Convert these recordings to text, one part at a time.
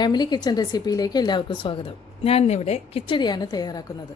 Family kitchen റെസിപ്പിയിലേക്ക് എല്ലാവർക്കും സ്വാഗതം. ഞാൻ ഇന്നിവിടെ കിച്ചടിയാണ് തയ്യാറാക്കുന്നത്.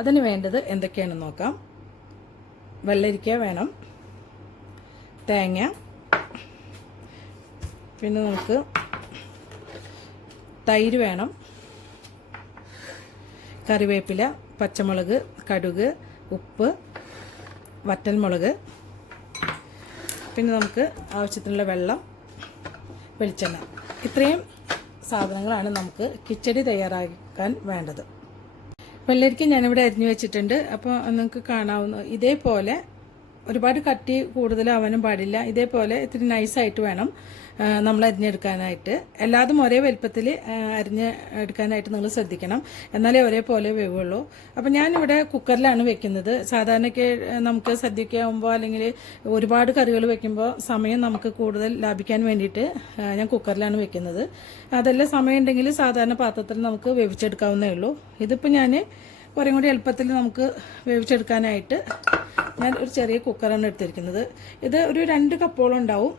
അതിന് വേണ്ടത് എന്തൊക്കെയാണെന്ന് നോക്കാം. വെള്ളരിക്ക വേണം, തേങ്ങ, പിന്നെ നമുക്ക് തൈര് വേണം, കറിവേപ്പില, പച്ചമുളക്, കടുക്, ഉപ്പ്, വറ്റൽമുളക്, പിന്നെ നമുക്ക് ആവശ്യത്തിനുള്ള വെള്ളം, വെളിച്ചെണ്ണ. ഇത്രയും സാധനങ്ങളാണ് നമുക്ക് കിച്ചടി തയ്യാറാക്കാൻ വേണ്ടത്. വെള്ളരിക്ക ഞാനിവിടെ അരിഞ്ഞു വെച്ചിട്ടുണ്ട്. അപ്പോൾ നിങ്ങൾക്ക് കാണാവുന്ന ഇതേപോലെ ഒരുപാട് കട്ടി കൂടുതലാവാനും പാടില്ല. ഇതേപോലെ ഇത്തിരി നൈസായിട്ട് വേണം നമ്മൾ അരിഞ്ഞെടുക്കാനായിട്ട്. എല്ലാതും ഒരേ വലുപ്പത്തിൽ അരിഞ്ഞ് എടുക്കാനായിട്ട് നിങ്ങൾ ശ്രദ്ധിക്കണം, എന്നാലേ ഒരേപോലെ വേവുള്ളൂ. അപ്പോൾ ഞാനിവിടെ കുക്കറിലാണ് വെക്കുന്നത്. സാധാരണയ്ക്ക് നമുക്ക് സദ്യയൊക്കെ ആകുമ്പോൾ അല്ലെങ്കിൽ ഒരുപാട് കറികൾ വെക്കുമ്പോൾ സമയം നമുക്ക് കൂടുതൽ ലാഭിക്കാൻ വേണ്ടിയിട്ട് ഞാൻ കുക്കറിലാണ് വെക്കുന്നത്. അതെല്ലാം സമയം ഉണ്ടെങ്കിൽ സാധാരണ പാത്രത്തിൽ നമുക്ക് വേവിച്ചെടുക്കാവുന്നേ ഉള്ളൂ. ഇതിപ്പോൾ ഞാൻ കുറേ കൂടി എളുപ്പത്തിൽ നമുക്ക് വേവിച്ചെടുക്കാനായിട്ട് ഞാൻ ഒരു ചെറിയ കുക്കറാണ് എടുത്തിരിക്കുന്നത്. ഇത് ഒരു 2 കപ്പോളം ഉണ്ടാവും.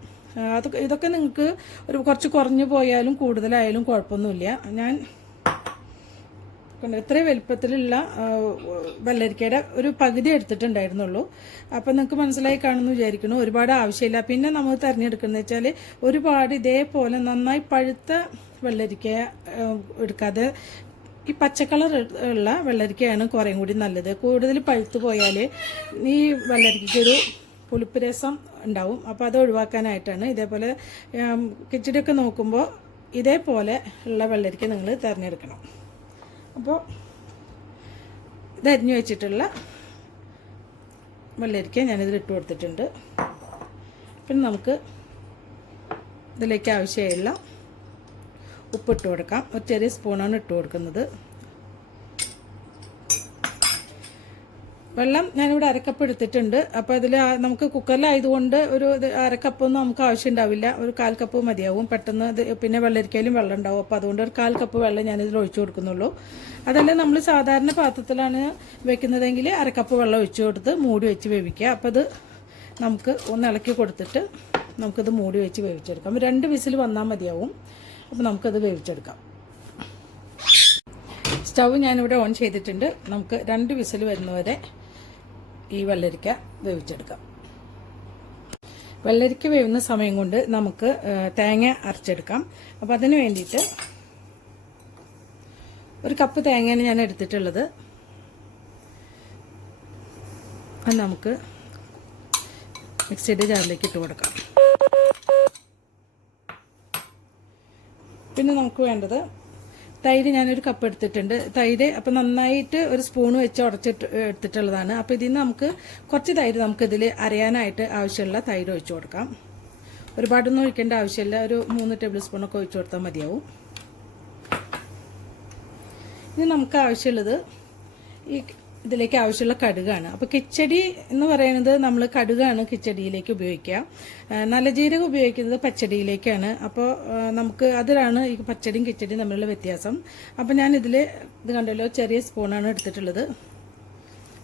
ഇതൊക്കെ നിങ്ങൾക്ക് ഒരു കുറച്ച് കുറഞ്ഞു പോയാലും കൂടുതലായാലും കുഴപ്പമൊന്നുമില്ല. ഞാൻ ഇത്രയും വലുപ്പത്തിലുള്ള വെള്ളരിക്കയുടെ ഒരു പകുതി എടുത്തിട്ടുണ്ടായിരുന്നുള്ളൂ. അപ്പം നിങ്ങൾക്ക് മനസ്സിലായി കാണുമെന്ന് വിചാരിക്കുന്നു. ഒരുപാട് ആവശ്യമില്ല. പിന്നെ നമ്മൾ തിരഞ്ഞെടുക്കുന്നത് വെച്ചാൽ ഒരുപാട് ഇതേപോലെ നന്നായി പഴുത്ത വെള്ളരിക്ക എടുക്കാതെ ഈ പച്ചക്കളർ ഉള്ള വെള്ളരിക്കയാണ് കുറേയും കൂടി നല്ലത്. കൂടുതൽ പഴുത്ത് പോയാൽ ഈ വെള്ളരിക്കൊരു പുളിപ്പ് രസം ഉണ്ടാവും. അപ്പോൾ അത് ഒഴിവാക്കാനായിട്ടാണ്. ഇതേപോലെ കിച്ചടിയൊക്കെ നോക്കുമ്പോൾ ഇതേപോലെ ഉള്ള വെള്ളരിക്ക നിങ്ങൾ തിരഞ്ഞെടുക്കണം. അപ്പോൾ ഇത് അരിഞ്ഞു വെച്ചിട്ടുള്ള വെള്ളരിക്ക ഞാനിതിൽ ഇട്ട് കൊടുത്തിട്ടുണ്ട്. പിന്നെ നമുക്ക് ഇതിലേക്ക് ആവശ്യമുള്ള ഉപ്പിട്ട് കൊടുക്കാം. ഒരു ചെറിയ സ്പൂണാണ് ഇട്ട് കൊടുക്കുന്നത്. വെള്ളം ഞാനിവിടെ അരക്കപ്പ് എടുത്തിട്ടുണ്ട്. അപ്പോൾ അതിൽ നമുക്ക് കുക്കറിലായതുകൊണ്ട് ഒരു അരക്കപ്പൊന്നും നമുക്ക് ആവശ്യം ഉണ്ടാവില്ല. ഒരു 1/4 കപ്പ് മതിയാവും. പെട്ടെന്ന് പിന്നെ വെള്ളരിക്കയിലും വെള്ളം ഉണ്ടാവും. അപ്പോൾ അതുകൊണ്ട് ഒരു 1/4 കപ്പ് വെള്ളം ഞാനിതിൽ ഒഴിച്ചു കൊടുക്കുന്നുള്ളൂ. അതല്ല നമ്മൾ സാധാരണ പാത്രത്തിലാണ് വെക്കുന്നതെങ്കിൽ അരക്കപ്പ് വെള്ളം ഒഴിച്ചു കൊടുത്ത് മൂടി വെച്ച് വേവിക്കുക. അപ്പോൾ അത് നമുക്ക് ഒന്ന് ഇളക്കി കൊടുത്തിട്ട് നമുക്കത് മൂടി വെച്ച് വേവിച്ചെടുക്കാം. 2 വിസിൽ വന്നാൽ മതിയാവും. അപ്പോൾ നമുക്കത് വേവിച്ചെടുക്കാം. സ്റ്റൗ ഞാനിവിടെ ഓൺ ചെയ്തിട്ടുണ്ട്. നമുക്ക് 2 വിസിൽ വരുന്നവരെ ഈ വെള്ളരിക്ക വേവിച്ചെടുക്കാം. വെള്ളരിക്ക വേവുന്ന സമയം കൊണ്ട് നമുക്ക് തേങ്ങ അരച്ചെടുക്കാം. അപ്പോൾ അതിന് വേണ്ടിയിട്ട് 1 കപ്പ് തേങ്ങയാണ് ഞാൻ എടുത്തിട്ടുള്ളത്. അത് നമുക്ക് മിക്സിയുടെ ജാറിലേക്ക് ഇട്ട് കൊടുക്കാം. പിന്നെ നമുക്ക് വേണ്ടത് തൈര്. ഞാനൊരു കപ്പ് എടുത്തിട്ടുണ്ട് തൈര്. അപ്പോൾ നന്നായിട്ട് ഒരു സ്പൂൺ വെച്ച് ഉടച്ചിട്ട് എടുത്തിട്ടുള്ളതാണ്. അപ്പോൾ ഇതിൽ നിന്ന് നമുക്ക് കുറച്ച് തൈര് നമുക്കിതിൽ അരയാനായിട്ട് ആവശ്യമുള്ള തൈര് ഒഴിച്ചു കൊടുക്കാം. ഒരുപാടൊന്നും ഒഴിക്കേണ്ട ആവശ്യമില്ല. ഒരു 3 ടേബിൾ സ്പൂണൊക്കെ ഒഴിച്ചു കൊടുത്താൽ മതിയാവും. ഇനി നമുക്ക് ആവശ്യമുള്ളത് ഇതിലേക്ക് ആവശ്യമുള്ള കടുകാണ്. അപ്പോൾ കിച്ചടി എന്ന് പറയുന്നത് നമ്മൾ കടുകാണ് കിച്ചടിയിലേക്ക് ഉപയോഗിക്കുക. നല്ല ജീരകം ഉപയോഗിക്കുന്നത് പച്ചടിയിലേക്കാണ്. അപ്പോൾ നമുക്ക് അതിലാണ് ഈ പച്ചടിയും കിച്ചടിയും തമ്മിലുള്ള വ്യത്യാസം. അപ്പോൾ ഞാൻ ഇത് കണ്ടല്ലോ, ചെറിയ സ്പൂണാണ് എടുത്തിട്ടുള്ളത്.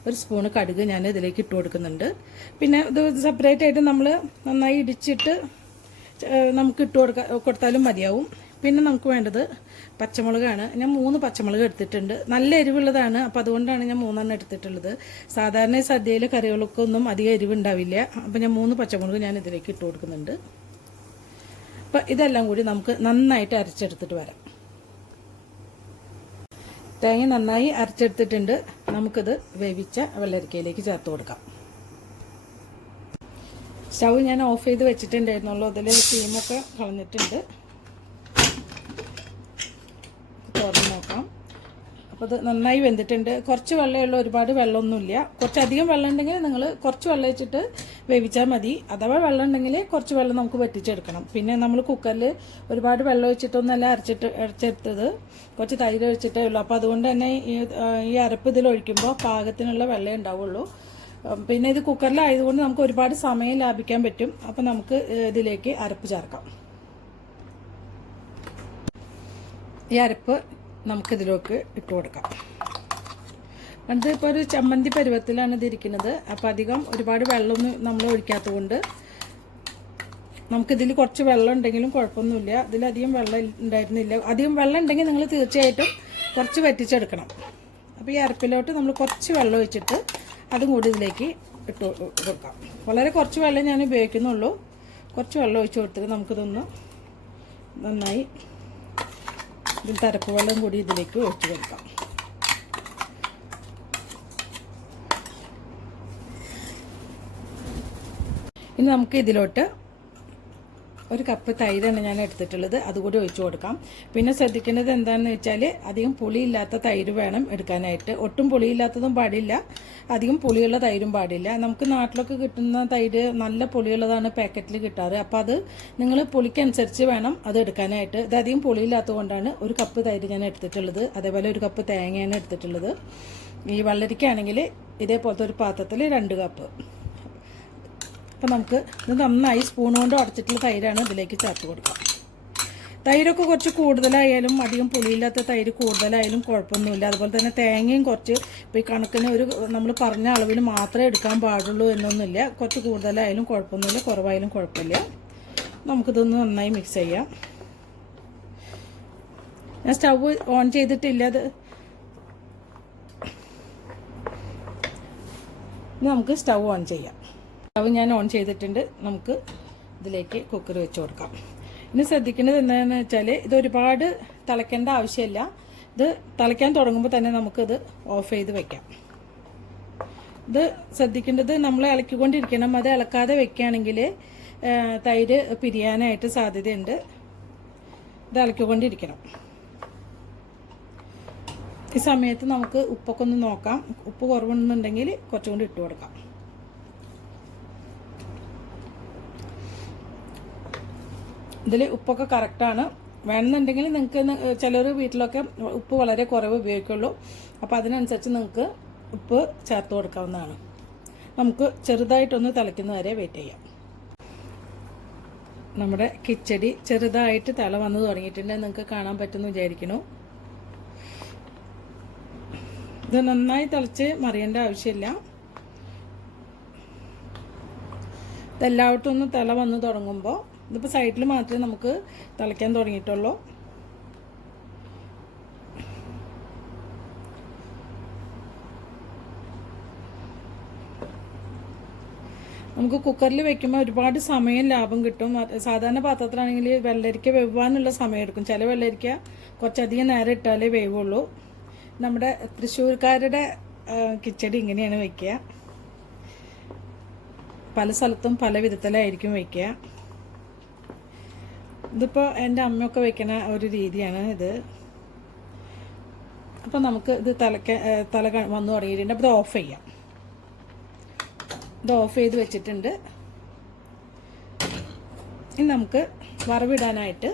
1 സ്പൂണ് കടുക് ഞാൻ ഇതിലേക്ക് ഇട്ട് കൊടുക്കുന്നുണ്ട്. പിന്നെ ഇത് സെപ്പറേറ്റ് ആയിട്ട് നമ്മൾ നന്നായി ഇടിച്ചിട്ട് നമുക്ക് ഇട്ട് കൊടുത്താലും മതിയാവും. പിന്നെ നമുക്ക് വേണ്ടത് പച്ചമുളകാണ്. ഞാൻ 3 പച്ചമുളക് എടുത്തിട്ടുണ്ട്. നല്ല എരിവുള്ളതാണ്. അപ്പോൾ അതുകൊണ്ടാണ് ഞാൻ 3 എടുത്തിട്ടുള്ളത്. സാധാരണ സദ്യയിലെ കറികൾക്ക് ഒന്നും അധികം എരിവുണ്ടാവില്ല. അപ്പോൾ ഞാൻ 3 പച്ചമുളക് ഞാൻ ഇതിലേക്ക് ഇട്ട് കൊടുക്കുന്നുണ്ട്. അപ്പോൾ ഇതെല്ലാം കൂടി നമുക്ക് നന്നായിട്ട് അരച്ചെടുത്തിട്ട് വരാം. തേങ്ങ നന്നായി അരച്ചെടുത്തിട്ടുണ്ട്. നമുക്കിത് വേവിച്ച വെള്ളരിക്കയിലേക്ക് ചേർത്ത് കൊടുക്കാം. സ്റ്റൗ ഞാൻ ഓഫ് ചെയ്ത് വെച്ചിട്ടുണ്ടായിരുന്നുള്ളൂ. അതിൽ തീമൊക്കെ കളഞ്ഞിട്ടുണ്ട്. തുറന്ന് നോക്കാം. അപ്പോൾ ഇത് നന്നായി വെന്തിട്ടുണ്ട്. കുറച്ച് വെള്ളമുള്ള, ഒരുപാട് വെള്ളമൊന്നുമില്ല. കുറച്ചധികം വെള്ളം ഉണ്ടെങ്കിൽ നിങ്ങൾ കുറച്ച് വെള്ളം വെച്ചിട്ട് വേവിച്ചാൽ മതി. അഥവാ വെള്ളം ഉണ്ടെങ്കിൽ കുറച്ച് വെള്ളം നമുക്ക് വറ്റിച്ചെടുക്കണം. പിന്നെ നമ്മൾ കുക്കറിൽ ഒരുപാട് വെള്ളം ഒഴിച്ചിട്ടൊന്നല്ല അരച്ചെടുത്തത്, കുറച്ച് തൈര് ഒഴിച്ചിട്ടേ ഉള്ളൂ. അപ്പോൾ അതുകൊണ്ട് തന്നെ ഈ അരപ്പ് ഇതിൽ ഒഴിക്കുമ്പോൾ പാകത്തിനുള്ള വെള്ളമേ ഉണ്ടാവുള്ളൂ. പിന്നെ ഇത് കുക്കറിലായതുകൊണ്ട് നമുക്ക് ഒരുപാട് സമയം ലാഭിക്കാൻ പറ്റും. അപ്പോൾ നമുക്ക് ഇതിലേക്ക് അരപ്പ് ചേർക്കാം. ഈ അരപ്പ് നമുക്കിതിലേക്ക് ഇട്ട് കൊടുക്കാം. ഇതിപ്പോൾ ഒരു ചമ്മന്തി പരുവത്തിലാണ് ഇതിരിക്കുന്നത്. അപ്പോൾ അധികം ഒരുപാട് വെള്ളമൊന്നും നമ്മൾ ഒഴിക്കാത്തത് കൊണ്ട് നമുക്കിതിൽ കുറച്ച് വെള്ളം ഉണ്ടെങ്കിലും കുഴപ്പമൊന്നുമില്ല. ഇതിലധികം വെള്ളം ഉണ്ടായിരുന്നില്ല. അധികം വെള്ളം ഉണ്ടെങ്കിൽ നിങ്ങൾ തീർച്ചയായിട്ടും കുറച്ച് വറ്റിച്ചെടുക്കണം. അപ്പോൾ ഈ അരപ്പിലോട്ട് നമ്മൾ കുറച്ച് വെള്ളം ഒഴിച്ചിട്ട് അതും കൂടി ഇതിലേക്ക് ഇട്ട് കൊടുക്കാം. വളരെ കുറച്ച് വെള്ളം ഞാൻ ഉപയോഗിക്കുന്നുള്ളൂ. കുറച്ച് വെള്ളം ഒഴിച്ച് കൊടുത്തിട്ട് നമുക്കിതൊന്ന് നന്നായി ഇതിൽ തരപ്പ് വെള്ളം കൂടി ഇതിലേക്ക് ഒഴിച്ച് കൊടുക്കാം. ഇനി നമുക്ക് ഇതിലോട്ട് 1 കപ്പ് തൈരാണ് ഞാൻ എടുത്തിട്ടുള്ളത്. അതുകൂടി ഒഴിച്ചു കൊടുക്കാം. പിന്നെ ശ്രദ്ധിക്കേണ്ടത് എന്താണെന്ന് വെച്ചാൽ അധികം പുളിയില്ലാത്ത തൈര് വേണം എടുക്കാനായിട്ട്. ഒട്ടും പുളിയില്ലാത്തതും പാടില്ല, അധികം പുളിയുള്ള തൈരും പാടില്ല. നമുക്ക് നാട്ടിലൊക്കെ കിട്ടുന്ന തൈര് നല്ല പുളിയുള്ളതാണ് പാക്കറ്റിൽ കിട്ടാറ്. അപ്പോൾ അത് നിങ്ങൾ പുളിക്കനുസരിച്ച് വേണം അത് എടുക്കാനായിട്ട്. ഇത് അധികം പുളിയില്ലാത്തത് കൊണ്ടാണ് 1 കപ്പ് തൈര് ഞാൻ എടുത്തിട്ടുള്ളത്. അതേപോലെ 1 കപ്പ് തേങ്ങയാണ് എടുത്തിട്ടുള്ളത്. ഈ വെള്ളരിക്കാണെങ്കിൽ ഇതേപോലത്തെ ഒരു പാത്രത്തിൽ 2 കപ്പ്. അപ്പോൾ നമുക്ക് ഇത് നന്നായി സ്പൂൺ കൊണ്ട് ഉടച്ചിട്ടുള്ള തൈരാണ് ഇതിലേക്ക് ചേർത്ത് കൊടുക്കാം. തൈരൊക്കെ കുറച്ച് കൂടുതലായാലും അധികം പുളിയില്ലാത്ത തൈര് കൂടുതലായാലും കുഴപ്പമൊന്നുമില്ല. അതുപോലെ തന്നെ തേങ്ങയും കുറച്ച് ഇപ്പോൾ ഈ കണക്കിന് നമ്മൾ പറഞ്ഞ അളവിൽ മാത്രമേ എടുക്കാൻ പാടുള്ളൂ എന്നൊന്നുമില്ല. കുറച്ച് കൂടുതലായാലും കുഴപ്പമൊന്നുമില്ല, കുറവായാലും കുഴപ്പമില്ല. നമുക്കിതൊന്ന് നന്നായി മിക്സ് ചെയ്യാം. ഞാൻ സ്റ്റവ് ഓൺ ചെയ്തിട്ടില്ല. നമുക്ക് സ്റ്റവ് ഓൺ ചെയ്യാം. സ്റ്റവ് ഞാൻ ഓൺ ചെയ്തിട്ടുണ്ട്. നമുക്ക് ഇതിലേക്ക് കുക്കർ വെച്ച് കൊടുക്കാം. ഇനി ശ്രദ്ധിക്കേണ്ടത് എന്താണെന്ന് വെച്ചാൽ ഇത് ഒരുപാട് തിളയ്ക്കേണ്ട ആവശ്യമില്ല. ഇത് തിളയ്ക്കാൻ തുടങ്ങുമ്പോൾ തന്നെ നമുക്കിത് ഓഫ് ചെയ്ത് വെക്കാം. ഇത് ശ്രദ്ധിക്കേണ്ടത് നമ്മൾ ഇളക്കിക്കൊണ്ടിരിക്കണം. അത് ഇളക്കാതെ വെക്കുകയാണെങ്കിൽ തൈര് പിരിയാനായിട്ട് സാധ്യതയുണ്ട്. ഇത് ഇളക്കിക്കൊണ്ടിരിക്കണം. ഈ സമയത്ത് നമുക്ക് ഉപ്പൊക്കെ ഒന്ന് നോക്കാം. ഉപ്പ് കുറവുണ്ടെന്നുണ്ടെങ്കിൽ കുറച്ചും കൂടി ഇട്ട് കൊടുക്കാം. ഇതിൽ ഉപ്പൊക്കെ കറക്റ്റാണ്. വേണമെന്നുണ്ടെങ്കിൽ നിങ്ങൾക്ക് ചിലർ വീട്ടിലൊക്കെ ഉപ്പ് വളരെ കുറവ് ഉപയോഗിക്കുള്ളൂ. അപ്പോൾ അതിനനുസരിച്ച് നിങ്ങൾക്ക് ഉപ്പ് ചേർത്ത് കൊടുക്കാവുന്നതാണ്. നമുക്ക് ചെറുതായിട്ടൊന്ന് തിളയ്ക്കുന്ന വരെ വെയിറ്റ് ചെയ്യാം. നമ്മുടെ കിച്ചടി ചെറുതായിട്ട് തിള വന്ന് തുടങ്ങിയിട്ടുണ്ട്. നിങ്ങൾക്ക് കാണാൻ പറ്റുമെന്ന് വിചാരിക്കുന്നു. ഇത് നന്നായി തിളച്ച് മറിയേണ്ട ആവശ്യമില്ല. ഇതെല്ലായിടത്തും ഒന്ന് തിള വന്ന് തുടങ്ങുമ്പോൾ, ഇതിപ്പോൾ സൈഡിൽ മാത്രമേ നമുക്ക് തിളയ്ക്കാൻ തുടങ്ങിയിട്ടുള്ളൂ. നമുക്ക് കുക്കറിൽ വെക്കുമ്പോൾ ഒരുപാട് സമയം ലാഭം കിട്ടും. സാധാരണ പാത്രത്തിലാണെങ്കിൽ വെള്ളരിക്ക വെവാനുള്ള സമയം എടുക്കും. ചില വെള്ളരിക്ക കുറച്ചധികം നേരം ഇട്ടാലേ വേവുള്ളൂ. നമ്മുടെ തൃശ്ശൂർക്കാരുടെ കിച്ചടി ഇങ്ങനെയാണ് വയ്ക്കുക. പല സ്ഥലത്തും പല വിധത്തിലായിരിക്കും വയ്ക്കുക. ഇതിപ്പോൾ എൻ്റെ അമ്മയൊക്കെ വയ്ക്കുന്ന ഒരു രീതിയാണ് ഇത്. അപ്പോൾ നമുക്ക് ഇത് തല വന്നു തുടങ്ങിയിട്ടുണ്ട്. അപ്പോൾ ഇത് ഓഫ് ചെയ്യാം. ഇത് ഓഫ് ചെയ്ത് വെച്ചിട്ടുണ്ട്. ഇനി നമുക്ക് വറവിടാനായിട്ട്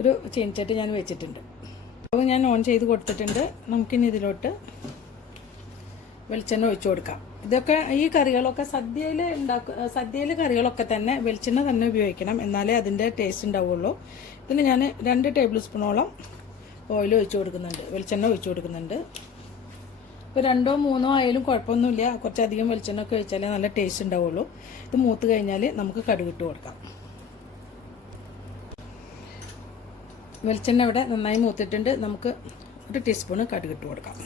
ഒരു ചീനച്ചട്ടി ഞാൻ വെച്ചിട്ടുണ്ട്. അപ്പോൾ ഞാൻ ഓൺ ചെയ്ത് കൊടുത്തിട്ടുണ്ട്. നമുക്കിനി ഇതിലോട്ട് വെളിച്ചെണ്ണ ഒഴിച്ചു കൊടുക്കാം. ഇതൊക്കെ ഈ കറികളൊക്കെ സദ്യയിലെ കറികളൊക്കെ തന്നെ വെളിച്ചെണ്ണ തന്നെ ഉപയോഗിക്കണം, എന്നാലേ അതിൻ്റെ ടേസ്റ്റ് ഉണ്ടാവുള്ളൂ. ഇതിന് ഞാൻ 2 ടേബിൾ സ്പൂണോളം ഓയിൽ ഒഴിച്ചു കൊടുക്കുന്നുണ്ട്, വെളിച്ചെണ്ണ ഒഴിച്ചു കൊടുക്കുന്നുണ്ട്. ഇപ്പോൾ 2ഓ 3ഓ ആയാലും കുഴപ്പമൊന്നുമില്ല. കുറച്ചധികം വെളിച്ചെണ്ണ ഒക്കെ ഒഴിച്ചാലേ നല്ല ടേസ്റ്റ് ഉണ്ടാവുള്ളൂ. ഇത് മൂത്ത് കഴിഞ്ഞാൽ നമുക്ക് കടുകിട്ട് കൊടുക്കാം. വെളിച്ചെണ്ണ ഇവിടെ നന്നായി മൂത്തിട്ടുണ്ട്. നമുക്ക് 1 ടീസ്പൂണ് കടുകിട്ട് കൊടുക്കാം.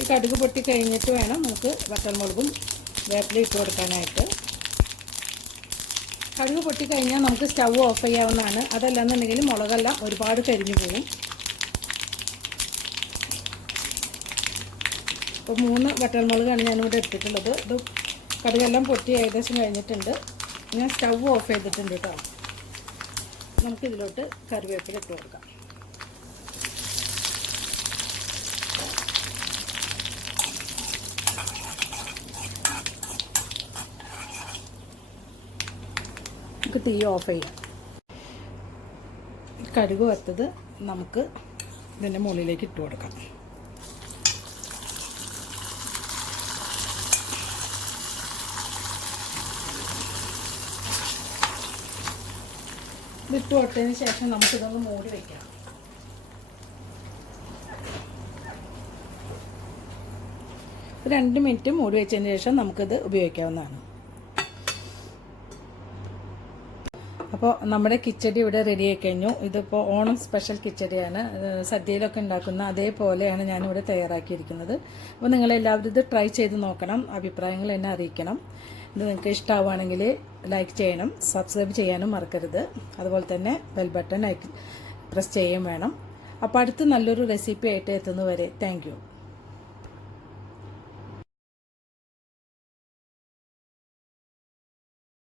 ഈ കടുക് പൊട്ടി കഴിഞ്ഞിട്ട് വേണം നമുക്ക് വറ്റൽമുളകും വേപ്പിലയും ഇട്ട് കൊടുക്കാനായിട്ട്. കടുക് പൊട്ടി കഴിഞ്ഞാൽ നമുക്ക് സ്റ്റവ് ഓഫ് ചെയ്യാവുന്നതാണ്. അതല്ലാന്നുണ്ടെങ്കിൽ മുളകെല്ലാം ഒരുപാട് കരിഞ്ഞു പോകും. അപ്പോൾ 3 വറ്റൽമുളകാണ് ഞാനിവിടെ എടുത്തിട്ടുള്ളത്. ഇത് കടുകെല്ലാം പൊട്ടി ഏകദേശം കഴിഞ്ഞിട്ടുണ്ട്. ഞാൻ സ്റ്റവ് ഓഫ് ചെയ്തിട്ടുണ്ട് കേട്ടോ. നമുക്കിതിലോട്ട് കറിവേപ്പില ഇട്ട് കൊടുക്കാം. നമുക്ക് തീ ഓഫ് ചെയ്യാം. കടുക് വറുത്തത് നമുക്ക് ഇതിൻ്റെ മുകളിലേക്ക് ഇട്ട് കൊടുക്കാം. ഇട്ട് കൊടുത്തതിന് ശേഷം നമുക്കിതൊന്ന് മൂടി വയ്ക്കാം. 2 മിനിറ്റ് മൂടി വെച്ചതിന് ശേഷം നമുക്കിത് ഉപയോഗിക്കാവുന്നതാണ്. അപ്പോൾ നമ്മുടെ കിച്ചടി ഇവിടെ റെഡി ആയി കഴിഞ്ഞു. ഇതിപ്പോൾ ഓണം സ്പെഷ്യൽ കിച്ചടിയാണ്. സദ്യയിലൊക്കെ ഉണ്ടാക്കുന്ന അതേപോലെയാണ് ഞാനിവിടെ തയ്യാറാക്കിയിരിക്കുന്നത്. അപ്പോൾ നിങ്ങളെല്ലാവരും ഇത് ട്രൈ ചെയ്ത് നോക്കണം, അഭിപ്രായങ്ങൾ എന്നെ അറിയിക്കണം. ഇത് നിങ്ങൾക്ക് ഇഷ്ടമാവുകയാണെങ്കിൽ ലൈക്ക് ചെയ്യണം, സബ്സ്ക്രൈബ് ചെയ്യാനും മറക്കരുത്. അതുപോലെ തന്നെ ബെൽ ബട്ടൺ പ്രസ് ചെയ്യുകയും വേണം. അപ്പോൾ അടുത്ത് നല്ലൊരു റെസിപ്പി ആയിട്ട് എത്തുന്നവരെ താങ്ക് യു.